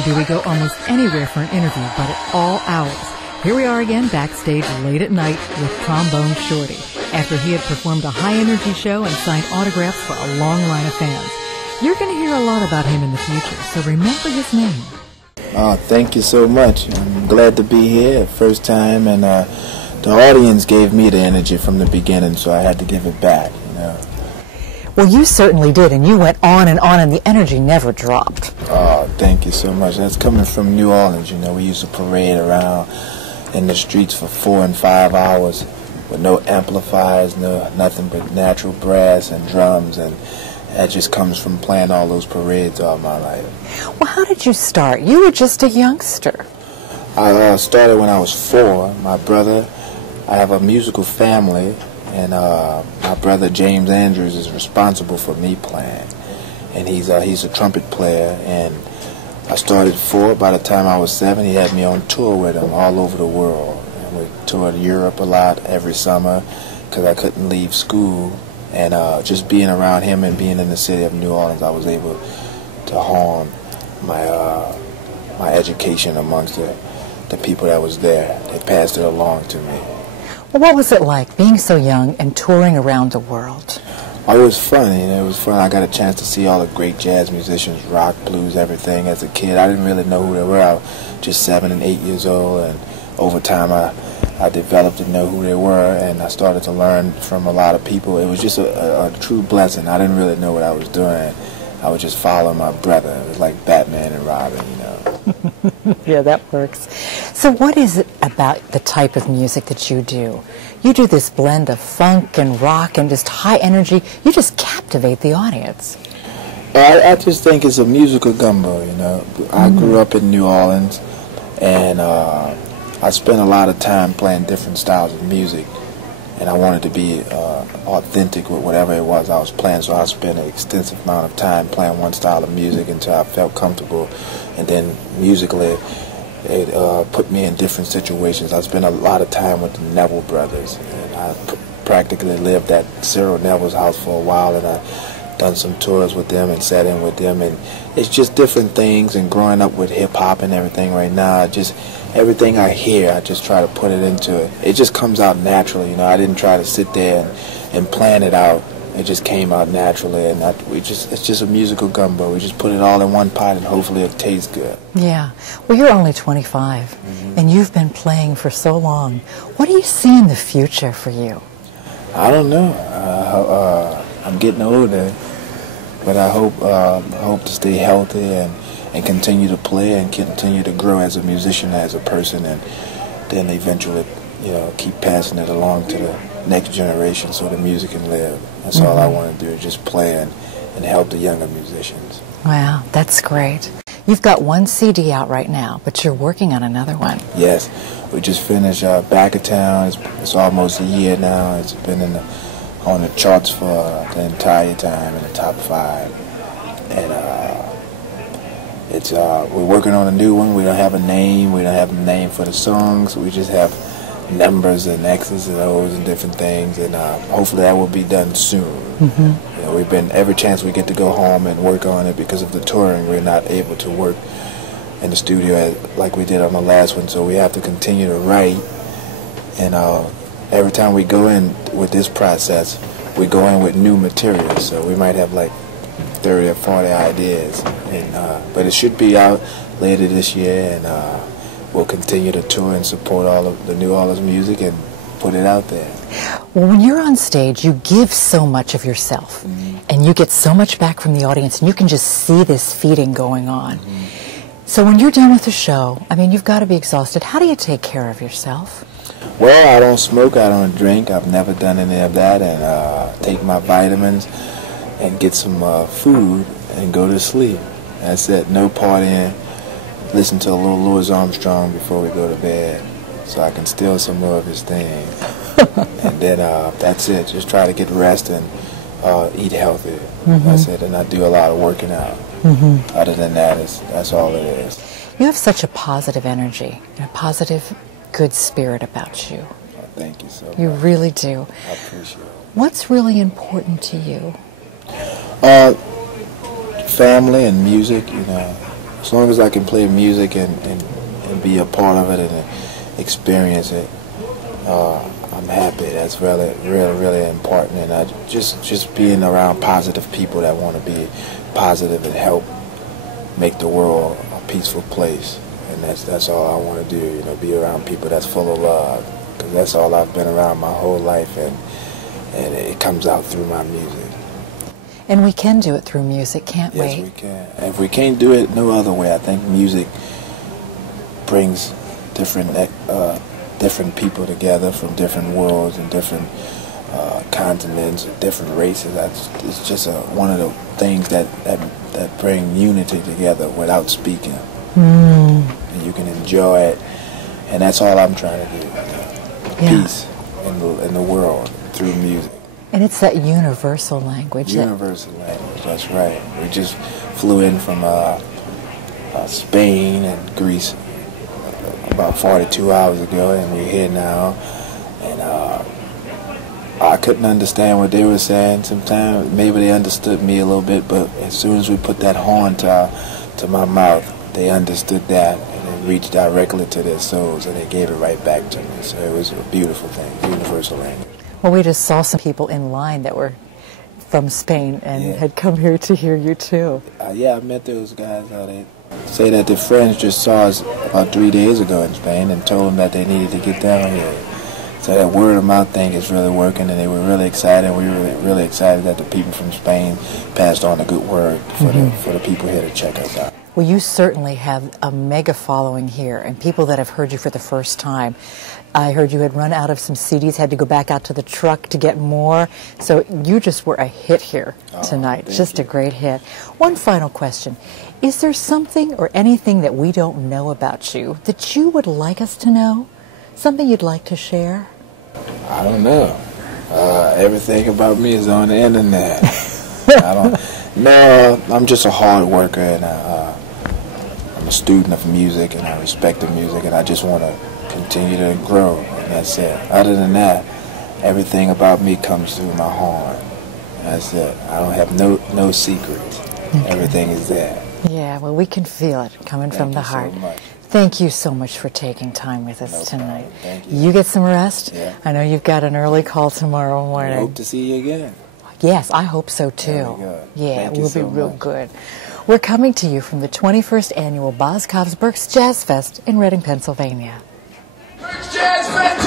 rarely do we go almost anywhere for an interview, but at all hours. Here we are again backstage late at night with Trombone Shorty, after he had performed a high-energy show and signed autographs for a long line of fans. You're going to hear a lot about him in the future, so remember his name. Oh, thank you so much. I'm glad to be here, first time, and the audience gave me the energy from the beginning, so I had to give it back, you know. Well, you certainly did, and you went on, and the energy never dropped. Oh, thank you so much. That's coming from New Orleans, you know. We used to parade around in the streets for 4 and 5 hours with no amplifiers, nothing but natural brass and drums, and that just comes from playing all those parades all my life. Well, how did you start? You were just a youngster. I started when I was 4. My brother, I have a musical family, and my brother James Andrews is responsible for me playing, and he's a trumpet player. And I started 4. By the time I was 7, he had me on tour with him all over the world. And we toured Europe a lot every summer because I couldn't leave school. And just being around him and being in the city of New Orleans, I was able to hone my education amongst the people that was there. They passed it along to me. Well, what was it like being so young and touring around the world? Oh, it was fun. You know, it was fun. I got a chance to see all the great jazz musicians, rock, blues, everything. As a kid, I didn't really know who they were. I was just 7 and 8 years old, and over time I developed to know who they were, and I started to learn from a lot of people. It was just a true blessing. I didn't really know what I was doing. I was just following my brother. It was like Batman and Robin, you know. Yeah, that works. So what is it about the type of music that you do? You do this blend of funk and rock and just high energy. You just captivate the audience. I just think it's a musical gumbo, you know. I grew up in New Orleans, and I spent a lot of time playing different styles of music, and I wanted to be authentic with whatever it was I was playing, so I spent an extensive amount of time playing one style of music until I felt comfortable, and then musically it put me in different situations. I spent a lot of time with the Neville brothers, and I practically lived at Cyril Neville's house for a while, and I done some tours with them and sat in with them, and it's just different things. And growing up with hip-hop and everything right now, everything I hear, I just try to put it into it. It just comes out naturally, you know. I didn't try to sit there and plan it out. It just came out naturally, and it's just a musical gumbo. We just put it all in one pot, and hopefully it tastes good. Yeah. Well, you're only 25, and you've been playing for so long. What do you see in the future for you? I don't know. I'm getting older, but I hope to stay healthy and continue to play and continue to grow as a musician, as a person, and then eventually, you know, keep passing it along to the next generation so the music can live. That's all I want to do, is just play and help the younger musicians. Wow, that's great. You've got one CD out right now, but you're working on another one. Yes, we just finished Back of Town. It's almost a year now. It's been on the charts for the entire time, in the top 5. And we're working on a new one. We don't have a name. We don't have a name for the songs. We just have numbers and X's and O's and different things. And hopefully that will be done soon. You know, every chance we get to go home and work on it, because of the touring, we're not able to work in the studio like we did on the last one. So we have to continue to write. And every time we go in with this process, we go in with new material. So we might have like 30 or 40 ideas, but it should be out later this year, and we'll continue to tour and support all of the New Orleans music and put it out there. Well, when you're on stage, you give so much of yourself, and you get so much back from the audience, and you can just see this feeding going on. So when you're done with the show, I mean, you've got to be exhausted. How do you take care of yourself? Well, I don't smoke, I don't drink. I've never done any of that, and take my vitamins and get some food and go to sleep. That's it. No partying. Listen to a little Louis Armstrong before we go to bed, so I can steal some more of his things. And then that's it. Just try to get rest and eat healthy. That's it. And I do a lot of working out. Other than that, that's all it is. You have such a positive energy and a positive, good spirit about you. Oh, thank you so much. You really do. I appreciate it. What's really important to you? Family and music, you know. as long as I can play music and be a part of it and experience it, I'm happy. That's really important. And I just being around positive people that want to be positive and help make the world a peaceful place. And that's all I want to do. You know, be around people that's full of love. Because that's all I've been around my whole life, and it comes out through my music. And we can do it through music, can't we? Yes, we can. If we can't do it no other way, I think music brings different people together from different worlds and different continents and different races. It's just one of the things that bring unity together without speaking. And you can enjoy it, and that's all I'm trying to do. Peace in the world through music. And it's that universal language. Universal language, that's right. We just flew in from Spain and Greece about 42 hours ago, and we're here now. And I couldn't understand what they were saying sometimes. Maybe they understood me a little bit, but as soon as we put that horn to my mouth, they understood that, and it reached directly to their souls, and they gave it right back to me. So it was a beautiful thing, universal language. Well, we just saw some people in line that were from Spain and had come here to hear you too. Yeah, I met those guys. They say that their friends just saw us about 3 days ago in Spain and told them that they needed to get down here. So that word of mouth thing is really working, and they were really excited. We were really excited that the people from Spain passed on a good word for the people here to check us out. Well, you certainly have a mega following here, and people that have heard you for the first time. I heard you had run out of some CDs, had to go back out to the truck to get more. So you just were a hit here tonight. Just a great hit. One final question. Is there something or anything that we don't know about you that you would like us to know? Something you'd like to share? I don't know. Everything about me is on the internet. No, I'm just a hard worker, and I'm a student of music, and I respect the music, and I just want to continue to grow, and that's it. Other than that, everything about me comes through my horn. That's it. I don't have no secrets. Okay. Everything is there. Yeah, well, we can feel it coming from the heart. So much. Thank you so much for taking time with us tonight. Thank you. You get some rest. Yeah. I know you've got an early call tomorrow morning. I hope to see you again. Yes, I hope so too. Yeah, it will be real good. We're coming to you from the 21st Annual Boscov's Berks Jazz Fest in Reading, Pennsylvania. Berks Jazz Fest!